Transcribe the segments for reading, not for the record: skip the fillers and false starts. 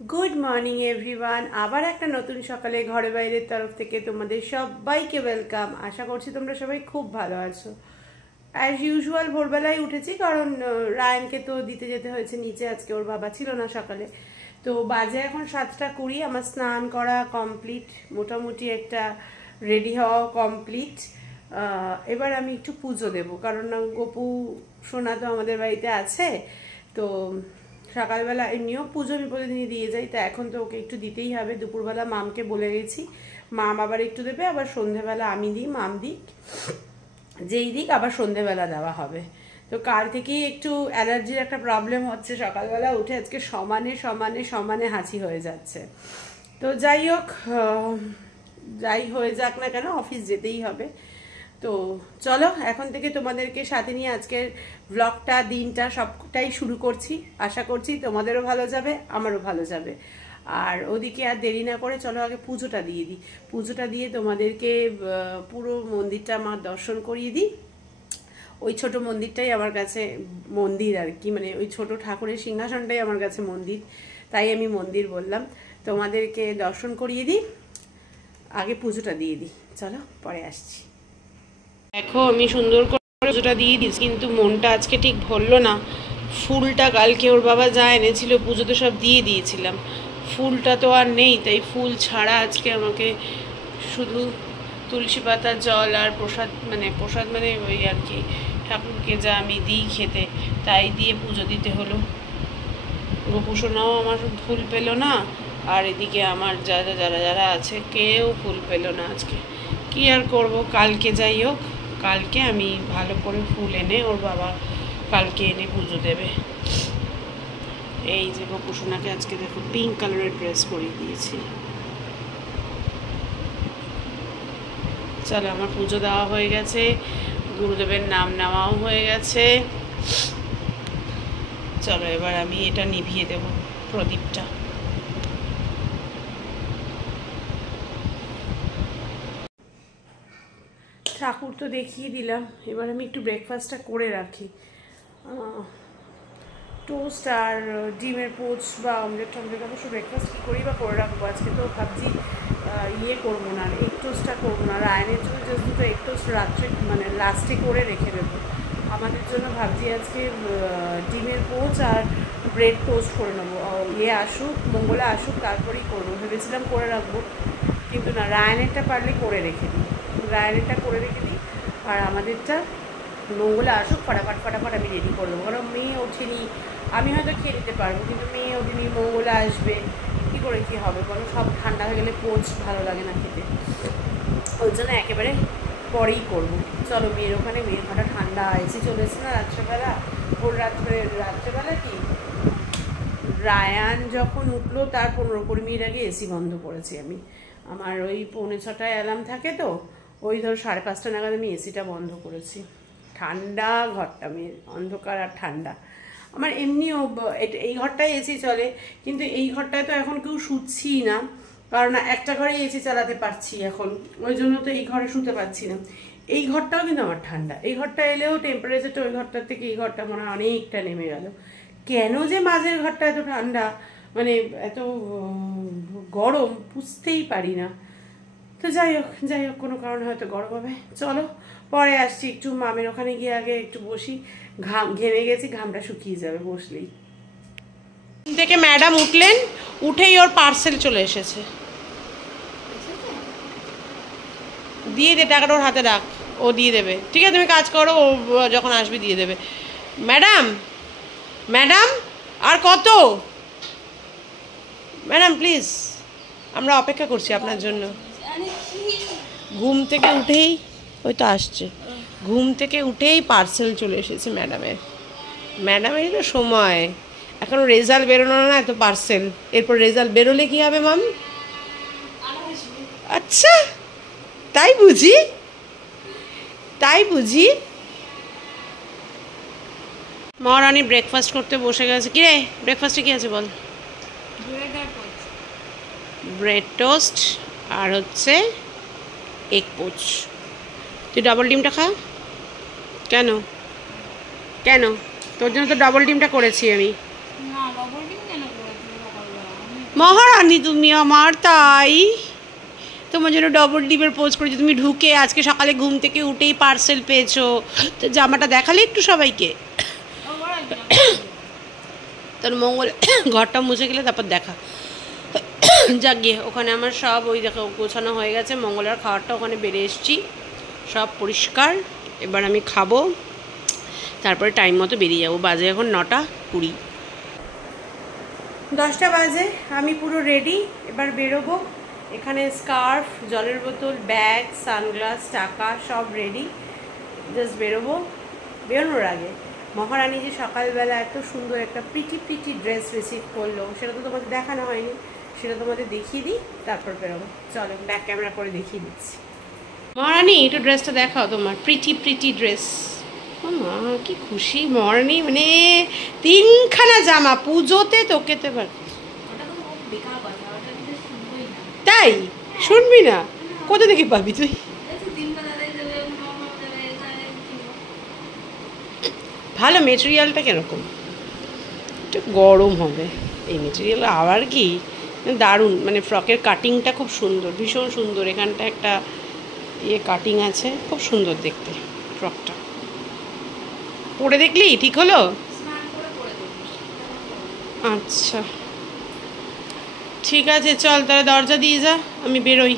Good morning everyone. আবার একটা নতুন সকালে ঘরে বাইরের তরফ থেকে তোমাদের সবাইকে ওয়েলকাম। আশা করছি তোমরা সবাই খুব ভালো আছো। অ্যাজ ইউজুয়াল ভোরবেলায় উঠেছি, কারণ রায়ানকে তো দিতে যেতে হয়েছে নিচে, আজকে ওর বাবা ছিল না সকালে। তো বাজে এখন 7:20। আমার স্নান করা কমপ্লিট, মোটামুটি একটা রেডি হওয়া কমপ্লিট। এবার আমি একটু পুজো দেবো, কারণ গপু সোনা তো আমাদের বাড়িতে আছে। তো সকালবেলা এমনিও পুজো আমি প্রতিদিনই দিয়ে যাই, তা এখন তো ওকে একটু দিতেই হবে। দুপুরবেলা মামকে বলে গেছি, মাম আবার একটু দেবে, আবার সন্ধেবেলা আমি দিই, মাম দিক, যেই দিক আবার সন্ধেবেলা দেওয়া হবে। তো কাল থেকেই একটু অ্যালার্জির একটা প্রবলেম হচ্ছে, সকালবেলা উঠে আজকে সমানে সমানে সমানে হাঁচি হয়ে যাচ্ছে। তো যাই হোক, যাই হয়ে যাক না কেন, অফিস যেতেই হবে। তো চলো এখন থেকে তোমাদেরকে সাথে নিয়ে আজকের ব্লগটা, দিনটা সবটাই শুরু করছি। আশা করছি তোমাদেরও ভালো যাবে, আমারও ভালো যাবে। আর ওদিকে আর দেরি না করে চলো আগে পুজোটা দিয়ে দিই। পুজোটা দিয়ে তোমাদেরকে পুরো মন্দিরটা আমার দর্শন করিয়ে দিই। ওই ছোট মন্দিরটাই আমার কাছে মন্দির আর কি, মানে ওই ছোট ঠাকুরের সিংহাসনটাই আমার কাছে মন্দির, তাই আমি মন্দির বললাম। তোমাদেরকে দর্শন করিয়ে দিই, আগে পুজোটা দিয়ে দিই। চলো পরে আসছি। দেখো আমি সুন্দর করে পুজোটা দিয়ে দিস, কিন্তু মনটা আজকে ঠিক ভরলো না। ফুলটা কালকে ওর বাবা যা এনেছিল পুজোতে সব দিয়ে দিয়েছিলাম, ফুলটা তো আর নেই, তাই ফুল ছাড়া আজকে আমাকে শুধু তুলসী পাতা, জল আর প্রসাদ মানে ওই আর কি ঠাকুরকে যা আমি দিই খেতে, তাই দিয়ে পুজো দিতে হলো। গোপুসোনাও আমার ফুল পেলো না, আর এদিকে আমার যারা আছে কেউ ফুল পেলো না আজকে। কি আর করব, কালকে যাই হোক, কালকে আমি ভালো করে ফুল এনে ওর বাবা কালকে এনে পুজো দেবে। এই যে গোপুসোনাকে আজকে দেখো পিঙ্ক কালারের ড্রেস পরিয়ে দিয়েছি। চলো আমার পুজো দেওয়া হয়ে গেছে, গুরুদেবের নাম নেওয়াও হয়ে গেছে। চলো এবার আমি এটা নিভিয়ে দেব, প্রদীপটা। ঠাকুর তো দেখিয়ে দিলাম, এবার আমি একটু ব্রেকফাস্টটা করে রাখি। টোস্ট আর ডিমের পোচ বা অমলেট অবশ্য ব্রেকফাস্ট কী করি বা করে রাখবো। আজকে তো ভাবছি করবো না, এগ টোস্টটা করবো না। রায়নের জন্য জাস্ট দুটো এগ টোস্ট রাত্রে মানে লাস্টে করে রেখে দেবো। আমাদের জন্য ভাবছি আজকে ডিমের পোচ আর ব্রেড টোস্ট করে নেবো। আসুক, মঙ্গলা আসুক, তারপরেই করবো ভেবেছিলাম, করে রাখবো, কিন্তু না, রায়নেরটা পারলে করে রেখে দিই, আর আমাদেরটা মঙ্গলা আসুক, ফটাফট আমি রেডি করে দেবো। কারণ মেয়ে ওঠেনি, আমি হয়তো খেয়ে নিতে পারবো, কিন্তু মেয়ে ওঠেনি, মঙ্গলা আসবে, কী করে কী হবে বলো। সব ঠান্ডা হয়ে গেলে পোচ ভালো লাগে না খেতে, ওই জন্য একেবারে পরেই করবো। চলো মেয়ের ওখানে, মেয়ের ঘরটা ঠান্ডা, এসি চলেছে না রাত্রেবেলা, ওর রাত্রেবেলা কি রায়ান যখন উঠলো তার 15-20 মিনিট আগে এসি বন্ধ করেছি আমি। আমার ওই 5:45 অ্যালার্ম থাকে, তো ওই ধর 5:30 নাগাদ আমি এসিটা বন্ধ করেছি। ঠান্ডা ঘরটা, মেয়ের অন্ধকার আর ঠান্ডা। আমার এমনিও এই ঘরটায় এসি চলে, কিন্তু এই ঘরটায় তো এখন কেউ শুচ্ছি না, কারণ একটা ঘরেই এসি চালাতে পারছি এখন, ওই জন্য তো এই ঘরে শুতে পারছি না। এই ঘরটাও কিন্তু আমার ঠান্ডা, এই ঘরটা এলেও টেম্পারেচারটা ওই ঘরটার থেকে এই ঘরটা মনে হয় অনেকটা নেমে গেল। কেন যে মাঝের ঘরটা এত ঠান্ডা, মানে এত গরম, বুঝতেই পারি না। তো যাই হোক কোনো কারণে হয়তো গরম হবে। চলো পরে আসছি, একটু মামের ওখানে গিয়ে আগে একটু বসি, ঘেমে গেছি, ঘামটা শুকিয়ে যাবে বসলেই। থেকে ম্যাডাম উঠলেন, উঠেই ওর পার্সেল চলে এসেছে। দিয়ে দে টাকাটা, ওর হাতে রাখ, ও দিয়ে দেবে। ঠিক আছে তুমি কাজ করো, ও যখন আসবে দিয়ে দেবে। ম্যাডাম আর কত? ম্যাডাম প্লিজ, আমরা অপেক্ষা করছি আপনার জন্য। ঘুম থেকে উঠেই, ওই তো আসছে, ঘুম থেকে উঠেই পার্সেল চলে এসেছে ম্যাডামেরই তো সময়, এখনো রেজাল্ট বেরোনো না, এত পার্সেল। এরপর রেজাল্ট বেরোলে কি হবে মাম? আচ্ছা তাই বুঝি। মহারানী ব্রেকফাস্ট করতে বসে গেছে। কি রে, ব্রেকফাস্টে কি আছে বল? ব্রেড টোস্ট আর হচ্ছে এগ পোচ। তুই ডাবল ডিমটা খা। কেন তোর জন্য তো ডাবল ডিমটা করেছি আমি। মহারানী তুমি আমার, তাই তোমার জন্য ডবল ডিপের পোজ করেছি। তুমি ঢুকে আজকে সকালে ঘুম থেকে উঠেই পার্সেল পেয়েছো, তো জামাটা দেখালে একটু সবাইকে। তোর মঙ্গল ঘরটা মুছে গেলে তারপর দেখা যাক গিয়ে। ওখানে আমার সব ওই দেখো গোছানো হয়ে গেছে, মঙ্গলার খাবারটা ওখানে বেড়ে এসেছি, সব পরিষ্কার। এবার আমি খাবো, তারপরে টাইম মতো বেরিয়ে যাবো। বাজে এখন 9:20, 10টা বাজে। আমি পুরো রেডি, এবার বেরোবো। এখানে স্কার্ফ, জলের বোতল, ব্যাগ, সানগ্লাস, টাকা সব রেডি, জাস্ট বেরোবো। বেরোনোর আগে মহারানী যে সকালবেলা এত সুন্দর একটা প্রিটি ড্রেস রিসিভ করলো, সেটা তো তোমাদের দেখানো হয়নি, সেটা তোমাদের দেখিয়ে দিই, তারপর বেরোবো। চলো ব্যাক ক্যামেরা করে দেখিয়ে দিচ্ছি। মহারানী একটু ড্রেসটা দেখাও, তোমার প্রিটি ড্রেস। মা কি খুশি মহারানী, মানে 3খানা জামা পুজোতে তোকেতে পার। তাই শুনবি না, কোথা থেকে পাবি তুই? ভালো মেটেরিয়ালটা কিরকম, একটু গরম হবে এই মেটেরিয়াল, আবার কি দারুণ, মানে ফ্রকের কাটিংটা খুব সুন্দর, ভীষণ সুন্দর। এখানটা একটা কাটিং আছে, খুব সুন্দর দেখতে ফ্রকটা। পরে দেখলি ঠিক হলো? আচ্ছা ঠিক আছে, চল তাহলে দরজা দিয়ে যা, আমি বেরোই।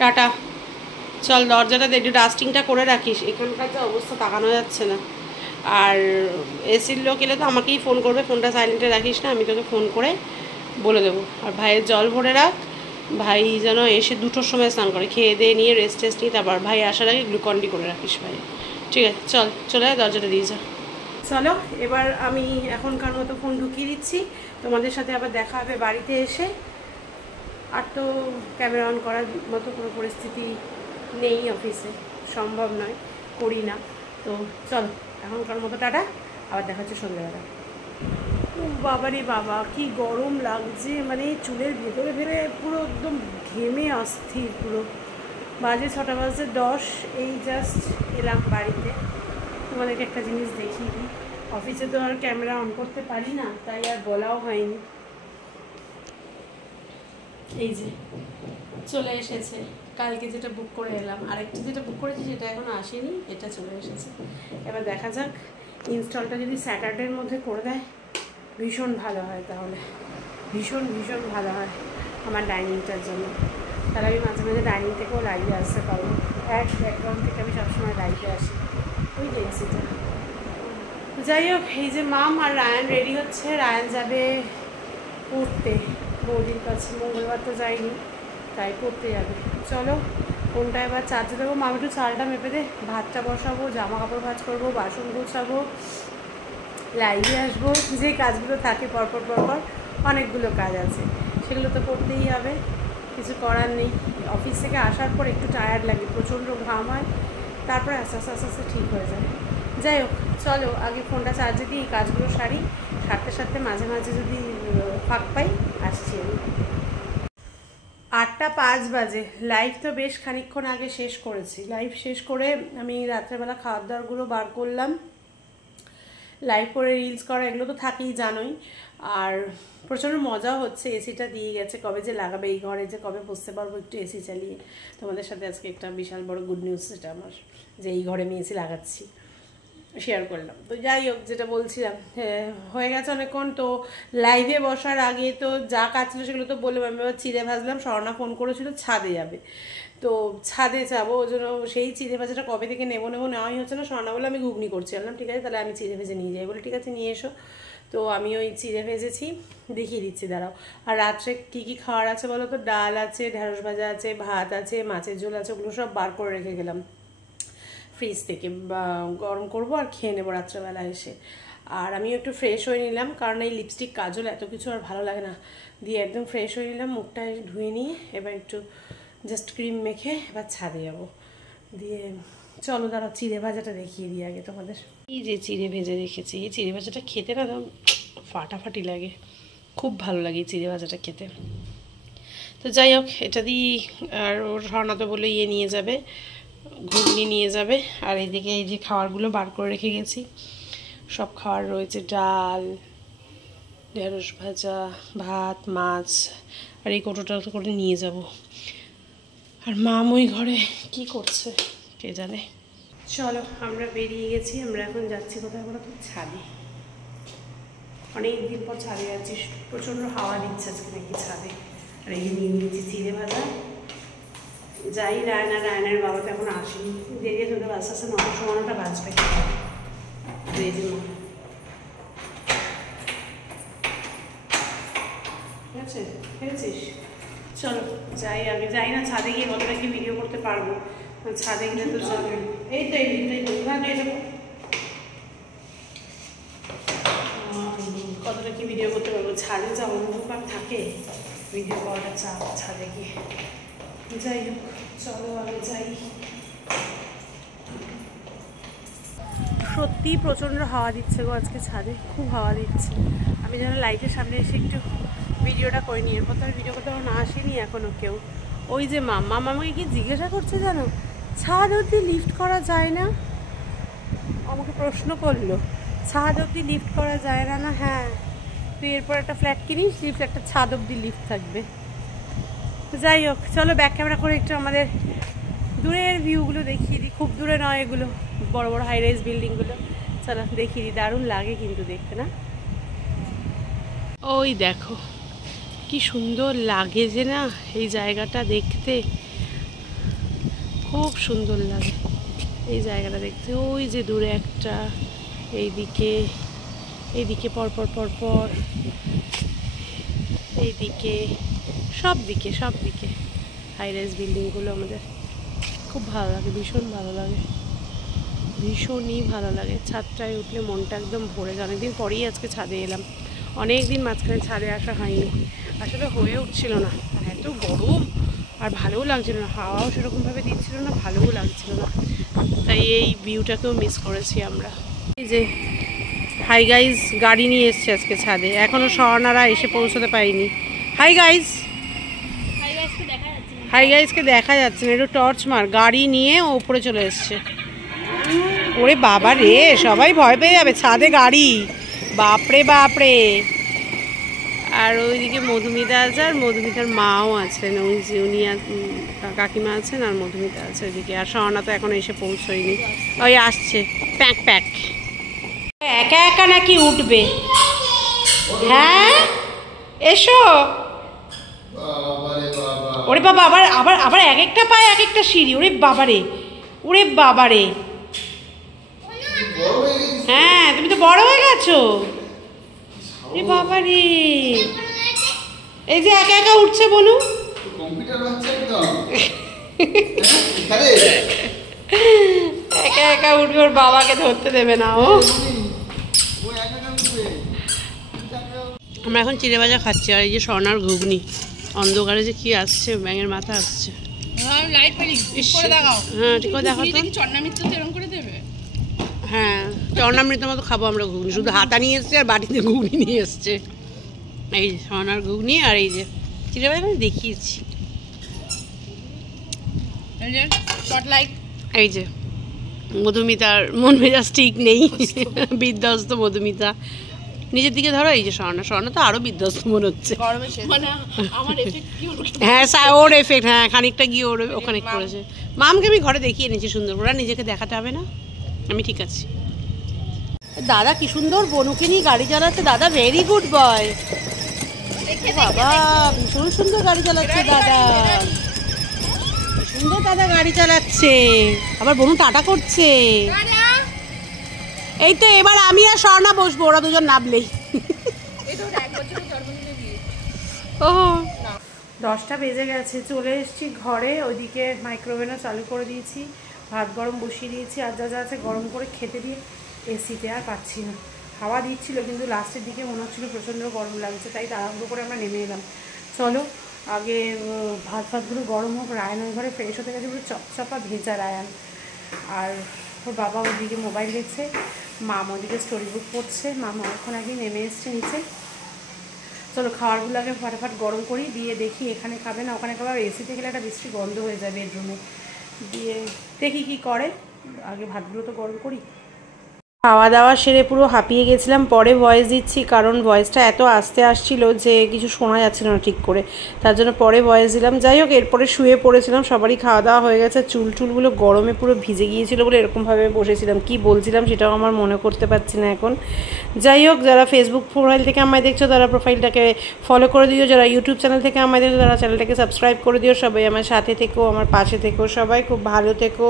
টাটা। চল দরজাটা একটু ডাস্টিংটা করে রাখিস, এখানকার যে অবস্থা তাকানো যাচ্ছে না। আর এসির লোক এলে তো আমাকেই ফোন করবে, ফোনটা সাইলেন্টে রাখিস না, আমি তোকে ফোন করে বলে দেবো। আর ভাইয়ের জল ভরে রাখ, ভাই যেন এসে 2টোর সময় স্নান করে, খেয়ে দিয়ে নিয়ে রেস্ট নিয়ে তারপর ভাই আসার আগে গ্লুকন-ডি করে রাখিস ভাই। ঠিক আছে চল, চলে আয়, দরজাটা দিয়ে যা। চলো এবার আমি এখনকার মতো ফোন ঢুকিয়ে দিচ্ছি, তোমাদের সাথে আবার দেখা হবে বাড়িতে এসে। আর তো ক্যামেরা অন করার মতো কোনো পরিস্থিতি নেই অফিসে, সম্ভব নয়, করি না। তো চলো এখনকার মতো টাটা, আবার দেখা হচ্ছে সন্ধ্যাবেলা। ও বাবারে বাবা কি গরম লাগছে, মানে চুলের ভেতরে পুরো একদম ঘেমে অস্থির পুরো। বাজে 6:10, এই জাস্ট এলাম বাড়িতে। তোমাদেরকে একটা জিনিস দেখিয়ে দিই, অফিসে তো আর ক্যামেরা অন করতে পারি না, তাই আর বলাও হয়নি। এই যে চলে এসেছে, কালকে যেটা বুক করে এলাম, আরেকটা যেটা বুক করেছি সেটা এখনও আসেনি, এটা চলে এসেছে। এবার দেখা যাক, ইনস্টলটা যদি স্যাটারডের মধ্যে করে দেয় ভীষণ ভালো হয়, তাহলে ভীষণ ভালো হয় আমার ডাইনিংটার জন্য। তাহলে আমি মাঝে মাঝে ডাইনিং থেকেও লাইভে আসতে পারবো, ব্যাকগ্রাউন্ড থেকে আমি সবসময় লাইভে আসি, ওই যে এসিটা। যাই হোক, এই যে মাম আর রায়ান রেডি হচ্ছে, রায়ান যাবে পড়তে বৌদির কাছে, মঙ্গলবার তো যাইনি, তাই পড়তে যাবে। চলো ফোনটা এবার চার্জে দেবো। মা একটু চালটা মেপে দে, ভাতটা বসাবো, জামা কাপড় ভাজ করবো, বাসন গোছাবো, লাইভে আসবো, যে কাজগুলো থাকে পরপর অনেকগুলো কাজ আছে, সেগুলো তো করতেই হবে, কিছু করার নেই। অফিস থেকে আসার পর একটু টায়ার্ড লাগে, প্রচণ্ড ঘাম হয়, তারপরে আস্তে আস্তে ঠিক হয়ে যায়। যাই হোক চলো আগে ফোনটা চার্জে দিই, কাজগুলো সারতে মাঝে মাঝে যদি ফাঁক পাই আসছি আমি। 8:05 বাজে। লাইভ তো বেশ খানিকক্ষণ আগে শেষ করেছি, লাইভ শেষ করে আমি রাত্রেবেলা খাওয়ার দাওয়ারগুলো বার করলাম। লাইভ করে রিলস করা এগুলো তো থাকেই জানোই, আর প্রচণ্ড মজা হচ্ছে। এসিটা দিয়ে গেছে, কবে যে লাগাবে এই ঘরে, যে কবে বসতে পারবো একটু এসি চালিয়ে। তোমাদের সাথে আজকে একটা বিশাল বড় গুড নিউজ, সেটা আমার, যে এই ঘরে আমি এসি লাগাচ্ছি, শেয়ার করলাম। তো যাই হোক, যেটা বলছিলাম, হয়ে গেছে অনেকক্ষণ। তো লাইভে বসার আগে তো যা কাজ ছিল সেগুলো তো বললাম, আমি আবার চিড়ে ভাজলাম। স্বর্ণা ফোন করেছিল ছাদে যাবে, তো ছাদে যাবো, ওই জন্য সেই চিড়ে ভাজাটা কবে থেকে নেওয়াই হচ্ছে না। স্বর্ণা বলে আমি ঘুগনি করছি, বললাম ঠিক আছে তাহলে আমি চিড়ে ভেজে নিয়ে যাই, বলে ঠিক আছে নিয়ে এসো। তো আমি ওই চিড়ে ভেজেছি, দেখিয়ে দিচ্ছি দাঁড়াও। আর রাত্রে কী কী খাওয়ার আছে বলো তো, ডাল আছে, ঢেঁড়স ভাজা আছে, ভাত আছে, মাছের ঝোল আছে, ওগুলো সব বার করে রেখে গেলাম ফ্রিজ থেকে, গরম করবো আর খেয়ে নেবো রাত্রেবেলা এসে। আর আমিও একটু ফ্রেশ হয়ে নিলাম, কারণ এই লিপস্টিক কাজল এত কিছু আর ভালো লাগে না, দিয়ে একদম ফ্রেশ হয়ে নিলাম, মুখটা ধুয়ে নিয়ে এবার একটু জাস্ট ক্রিম মেখে এবার ছাদে যাবো। দিয়ে চলো দাঁড়াও চিড়ে ভাজাটা দেখিয়ে দিই আগে তোমাদের। এই যে চিড়ে ভেজে রেখেছি, এই চিড়ে ভাজাটা খেতে না ফাটাফাটি লাগে, খুব ভালো লাগে এই চিড়ে ভাজাটা খেতে। তো যাই হোক, এটা দিয়ে আর ওর স্বর্ণা তো বলে নিয়ে যাবে, ঘুগনি নিয়ে যাবে। আর এইদিকে এই যে খাবারগুলো বার করে রেখে গেছি, সব খাবার রয়েছে, ডাল, ঢেঁড়স ভাজা, ভাত, মাছ, আর এই কোটোটা করে নিয়ে যাব। আর মাম ওই ঘরে কি করছে কে জানে। চলো আমরা বেরিয়ে গেছি, আমরা এখন যাচ্ছি কোথায় বলো তো? ছাদে। অনেকদিন পর ছাদে যাচ্ছি, প্রচণ্ড হাওয়া দিচ্ছে আজকে নাকি ছাদে। আর এই নিয়ে নিয়েছি চিড়ে ভাজা। যাই রায়নার বাবা তো এখন আসেনি, দেরি হতে আস্তে আস্তে 9টা বাজবে। ঠিক আছে, খেয়েছিস? চলো যাই, আগে যাই না ছাদে গিয়ে কতটা কি ভিডিও করতে পারবো। ছাদে গেলে তো চলবে। এই তো কতটা কি ভিডিও করতে পারবো, ছাদে যা অন্ধকার থাকে ভিডিও করাটা চাপ ছাদে গিয়ে। যাই হোক চলো আগে যাই। সত্যি প্রচণ্ড হাওয়া দিচ্ছে গো আজকে ছাদে, খুব হাওয়া দিচ্ছে। আমি যেন লাইটের সামনে এসে একটু ভিডিওটা করিনি, এরপর তো আর ভিডিও করতে না আসেনি এখনও কেউ। ওই যে মাম্মা আমাকে কি জিজ্ঞাসা করছে জানো, ছাদ অবধি লিফট করা যায় না? আমাকে প্রশ্ন করলো ছাদ অবধি লিফট করা যায় না। না হ্যাঁ, তুই এরপর একটা ফ্ল্যাট কিনিস, লিফট একটা ছাদ অবধি লিফট থাকবে। যাই হোক চলো ব্যাক ক্যামেরা করে একটু আমাদের দূরের ভিউগুলো দেখিয়ে দিই। খুব দূরে নয় এগুলো, বড় বড় হাই রাইজ বিল্ডিংগুলো। চলো দেখিয়ে দিই, দারুণ লাগে কিন্তু দেখতে না? ওই দেখো কি সুন্দর লাগে যে না এই জায়গাটা দেখতে, খুব সুন্দর লাগে এই জায়গাটা দেখতে। ওই যে দূরে একটা, এইদিকে পরপর পরপর, এইদিকে সব দিকে হাই রাইজ বিল্ডিংগুলো আমাদের খুব ভালো লাগে, ভীষণ ভালো লাগে, ভীষণই ভালো লাগে। ছাদটায় উঠলে মনটা একদম ভরে যায়। অনেকদিন পরেই আজকে ছাদে এলাম, অনেক দিন মাঝখানে ছাদে আসা হয়নি, আসলে হয়ে উঠছিল না। আর এত গরম, আর ভালোও লাগছিল না, হাওয়াও সেরকমভাবে দিচ্ছিল না, ভালোও লাগছিল না। তাই এই ভিউটাকেও মিস করেছি আমরা। এই যে হাই গাইজ গাড়ি নিয়ে এসছে আজকে ছাদে, এখনও স্বর্ণারা এসে পৌঁছতে পারিনি। হাই গাইজকে দেখা যাচ্ছে না, একটু টর্চ মার। গাড়ি নিয়ে ওপরে চলে এসছে। ওরে বাবা রে, সবাই ভয় পেয়ে যাবে, ছাদে গাড়ি, বাপরে বাপরে। আর ওইদিকে মধুমিতা আছে, আর মধুমিতার মাও আছেন, ওই যে উনি কাকিমা আছেন, আর মধুমিতা আছে ওইদিকে। আর স্বর্ণা তো এখন এসে পৌঁছয়নি, ওই আসছে প্যাক প্যাক। একা একা নাকি উঠবে? হ্যাঁ এসো। ওরে বাবা, আবার আবার আবার এক একটা পায়ে এক একটা সিঁড়ি। ওরে বাবারে, ওরে বাবারে। হ্যাঁ তুমি তো বড় হয়ে গেছো। ওরে বাবারে, এই যে একা একা উঠছে বনু। একা একা উঠবে, ওর বাবাকে ধরতে দেবে না ও। আমরা এখন চিড়ে ভাজা খাচ্ছি, আর এই যে স্বর্ণার ঘুগনি। অন্ধকারে যে কি আসছে, ব্যাঙের মাথা আসছে। হ্যাঁ ঠিক করে দেখো তো। হ্যাঁ চরণামৃতের মতো খাবো আমরা ঘুগনি, শুধু হাতা নিয়ে এসছে আর বাটিতে ঘুগনি নিয়ে এসছে। এই যে স্বর্ণার ঘুগনি, আর এই যে চিড়ে ভাজা দেখিয়েছি। এই যে মধুমিতার মন মেজাজ ঠিক নেই, বিধ্বস্ত মধুমিতা। নিজের দিকে ধরো, এই যে স্বর্ণা তো আরো বিধ্বস্ত মনে হচ্ছে। হ্যাঁ ওর এফেক্ট, হ্যাঁ খানিকটা গিয়ে ওর ওখানে করেছে। মামকে আমি ঘরে দেখিয়ে নিয়েছি সুন্দর করে, নিজেকে দেখাতে হবে না, আমি ঠিক আছি। দাদা কি সুন্দর বনুকে নিয়ে গাড়ি চালাচ্ছে, দাদা ভেরি গুড বয়। বাবা ভীষণ সুন্দর গাড়ি চালাচ্ছে দাদা, সুন্দর দাদা গাড়ি চালাচ্ছে। আবার বনু টাটা করছে। এই তো এবার আমি আর স্বর্ণা বসবো, ওরা দুজন নামলেই। ও 10টা বেজে গেছে, চলে এসেছি ঘরে। ওইদিকে মাইক্রোওভেনও চালু করে দিয়েছি, ভাত গরম বসিয়ে দিয়েছি, আর যা যা আছে গরম করে খেতে দিয়ে এসিতে আর পাচ্ছি না। হাওয়া দিচ্ছিল কিন্তু লাস্টের দিকে মনে হচ্ছিলো প্রচণ্ড গরম লাগছে, তাই তাড়াহুড়ো করে আমরা নেমে এলাম। চলো আগে ভাতগুলো গরম হোক। রায়ান ওই ঘরে ফ্রেশ হতে গেছে, পুরো চপচপা ভেজা রায়ান। আর ওর বাবা ওদিকে মোবাইল দেখছে, মাম ওদিকে স্টোরি বুক পড়ছে। মামা এখন আগে নেমে এসছে নিচে। চলো খাবারগুলো আগে ফাটাফাট গরম করি, দিয়ে দেখি এখানে খাবে না ওখানে খাবে। আর এসিতে গেলে একটা বৃষ্টি গন্ধ হয়ে যায় বেডরুমে, দিয়ে দেখি কি করে। আগে ভাতগুলো তো গরম করি। খাওয়া দাওয়া সেরে পুরো হাঁপিয়ে গেছিলাম, পরে ভয়েস দিচ্ছি কারণ ভয়েসটা এত আস্তে আসছিল যে কিছু শোনা যাচ্ছিল না ঠিক করে, তার জন্য পরে ভয়েস দিলাম। যাই হোক, এরপরে শুয়ে পড়েছিলাম, সবারই খাওয়া দাওয়া হয়ে গেছে। চুলগুলো গরমে পুরো ভিজে গিয়েছিল বলে এরকমভাবে বসেছিলাম, কি বলছিলাম সেটাও আমার মনে করতে পারছি না এখন। যাই হোক, যারা ফেসবুক প্রোফাইল থেকে আমায় দেখছো তারা প্রোফাইলটাকে ফলো করে দিও, যারা ইউটিউব চ্যানেল থেকে আমায় দেখছো তারা চ্যানেলটাকে সাবস্ক্রাইব করে দিও। সবাই আমার সাথে থেকো, আমার পাশে থেকো, সবাই খুব ভালো থেকো,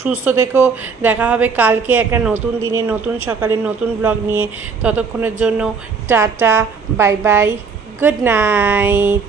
সুস্থ থেকো। দেখা হবে কালকে একটা নতুন দিনে, নতুন সকালে, নতুন ব্লগ নিয়ে। ততক্ষণের জন্য tata, bye bye, good night.